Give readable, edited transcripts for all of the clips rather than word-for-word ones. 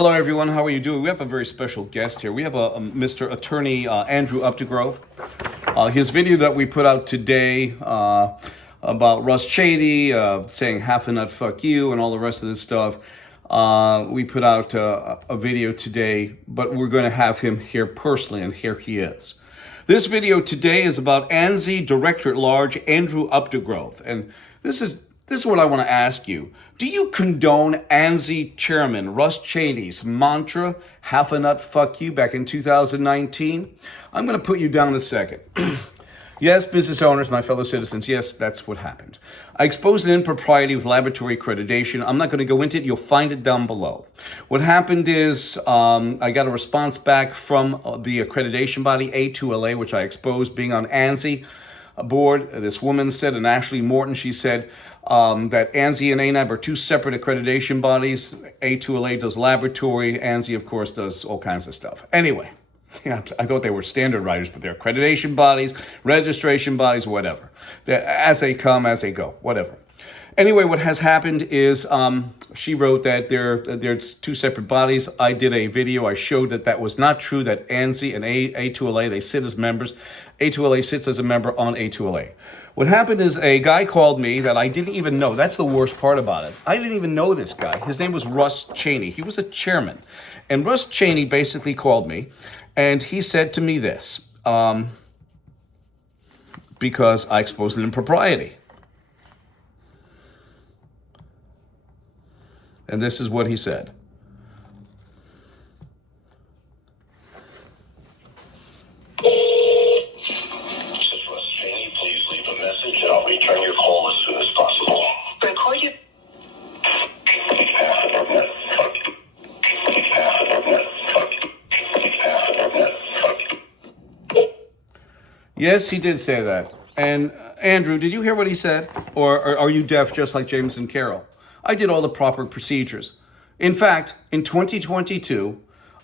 Hello, everyone. How are you doing? We have a very special guest here. We have a Mr. Attorney Andrew Updegrove. His video that we put out today about Russ Chaney saying half a nut, fuck you, and all the rest of this stuff. We put out a video today, but we're going to have him here personally, and here he is. This video today is about ANSI Director at Large Andrew Updegrove, and this is what I want to ask you. Do you condone ANSI Chairman Russ Chaney's mantra, half a nut, fuck you, back in 2019? I'm going to put you down in a second. Yes, business owners, my fellow citizens, yes, that's what happened. I exposed an impropriety with laboratory accreditation. I'm not going to go into it. You'll find it down below. What happened is I got a response back from the accreditation body, A2LA, which I exposed being on ANSI board. This woman said, and Ashley Morton, she said that ANSI and ANAB are two separate accreditation bodies. A2LA does laboratory. ANSI, of course, does all kinds of stuff. Anyway. Yeah, I thought they were standard writers, but they're accreditation bodies, registration bodies, whatever. They're, as they come, as they go, whatever. Anyway, what has happened is she wrote that there's two separate bodies. I did a video. I showed that that was not true, that ANSI and A2LA, they sit as members. A2LA sits as a member on A2LA. What happened is a guy called me that I didn't even know. That's the worst part about it. I didn't even know this guy. His name was Russ Chaney. He was a chairman. And Russ Chaney basically called me, and he said to me this, because I exposed an impropriety. And this is what he said. This is Russ Chaney. Please leave a message and I'll return your call as soon as possible. Record your... Yes, he did say that. And Andrew, did you hear what he said? Or are you deaf just like James and Carol? I did all the proper procedures. In fact, in 2022,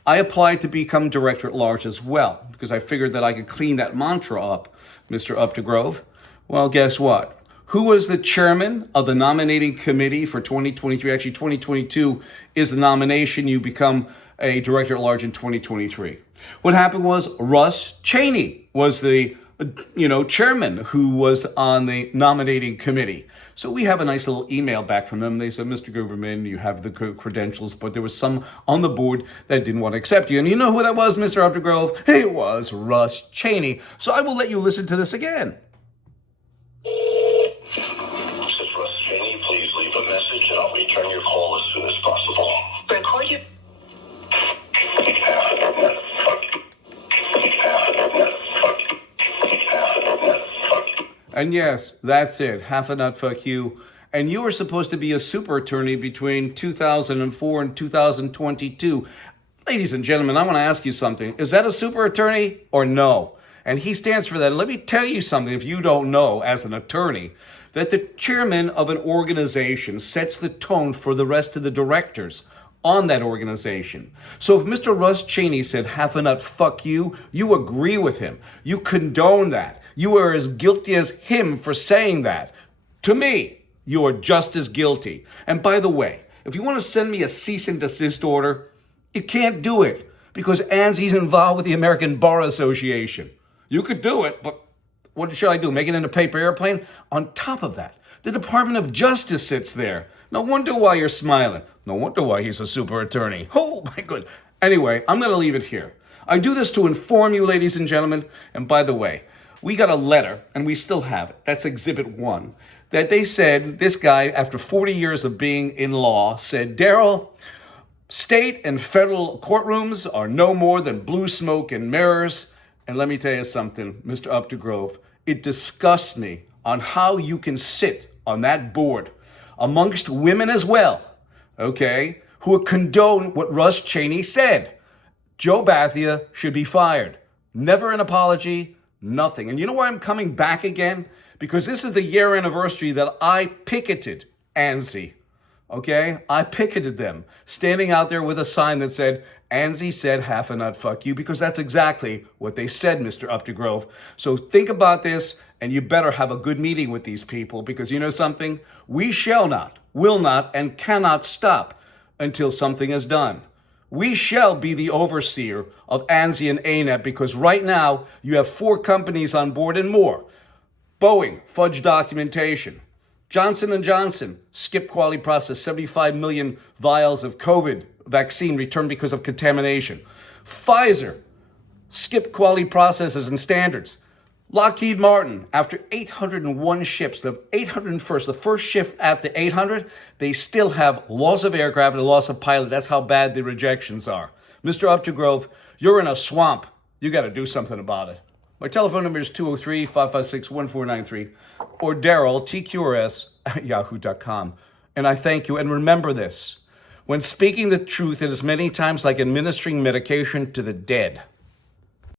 I applied to become director at large as well, because I figured that I could clean that mantra up, Mr. Updegrove. Well, guess what? Who was the chairman of the nominating committee for 2023? Actually, 2022 is the nomination. You become a director at large in 2023. What happened was Russ Chaney was the chairman who was on the nominating committee. So we have a nice little email back from them. They said, Mr. Guberman, you have the credentials, but there was some on the board that didn't want to accept you. And you know who that was, Mr. Updegrove? It was Russ Chaney. So I will let you listen to this again. This is Russ Chaney. Please leave a message and I'll return your call as soon as possible. Record your... And yes, that's it. Half a nut, fuck you. And you were supposed to be a super attorney between 2004 and 2022. Ladies and gentlemen, I want to ask you something. Is that a super attorney or no? And he stands for that. And let me tell you something, if you don't know as an attorney, that the chairman of an organization sets the tone for the rest of the directors on that organization. So if Mr. Russ Chaney said half a nut, fuck you, you agree with him. You condone that. You are as guilty as him for saying that. To me, you are just as guilty. And by the way, if you want to send me a cease and desist order, you can't do it because ANSI's involved with the American Bar Association. You could do it, but what should I do? Make it in a paper airplane? On top of that, the Department of Justice sits there. No wonder why you're smiling. No wonder why he's a super attorney. Oh, my good. Anyway, I'm going to leave it here. I do this to inform you, ladies and gentlemen. And by the way, we got a letter, and we still have it. That's Exhibit 1. That they said, this guy, after 40 years of being in law, said, Daryl, state and federal courtrooms are no more than blue smoke and mirrors. And let me tell you something, Mr. Updegrove, it disgusts me on how you can sit on that board amongst women as well, okay, who condone what Russ Chaney said. Joe Bathia should be fired. Never an apology, nothing. And you know why I'm coming back again? Because this is the year anniversary that I picketed ANSI, okay? I picketed them, standing out there with a sign that said, ANSI said half a nut, fuck you, because that's exactly what they said, Mr. Updegrove. So think about this, and you better have a good meeting with these people, because you know something? We shall not, will not, and cannot stop until something is done. We shall be the overseer of ANSI and ANAB because right now you have 4 companies on board and more. Boeing, fudge documentation. Johnson & Johnson, skip quality process, 75 million vials of COVID vaccine returned because of contamination. Pfizer, skip quality processes and standards. Lockheed Martin, after 801 ships, the 801st, the first ship after 800, they still have loss of aircraft and loss of pilot. That's how bad the rejections are. Mr. Updegrove, you're in a swamp. You got to do something about it. My telephone number is 203-556-1493 or Daryl, Chm.Russ, at yahoo.com. And I thank you. And remember this, when speaking the truth, it is many times like administering medication to the dead.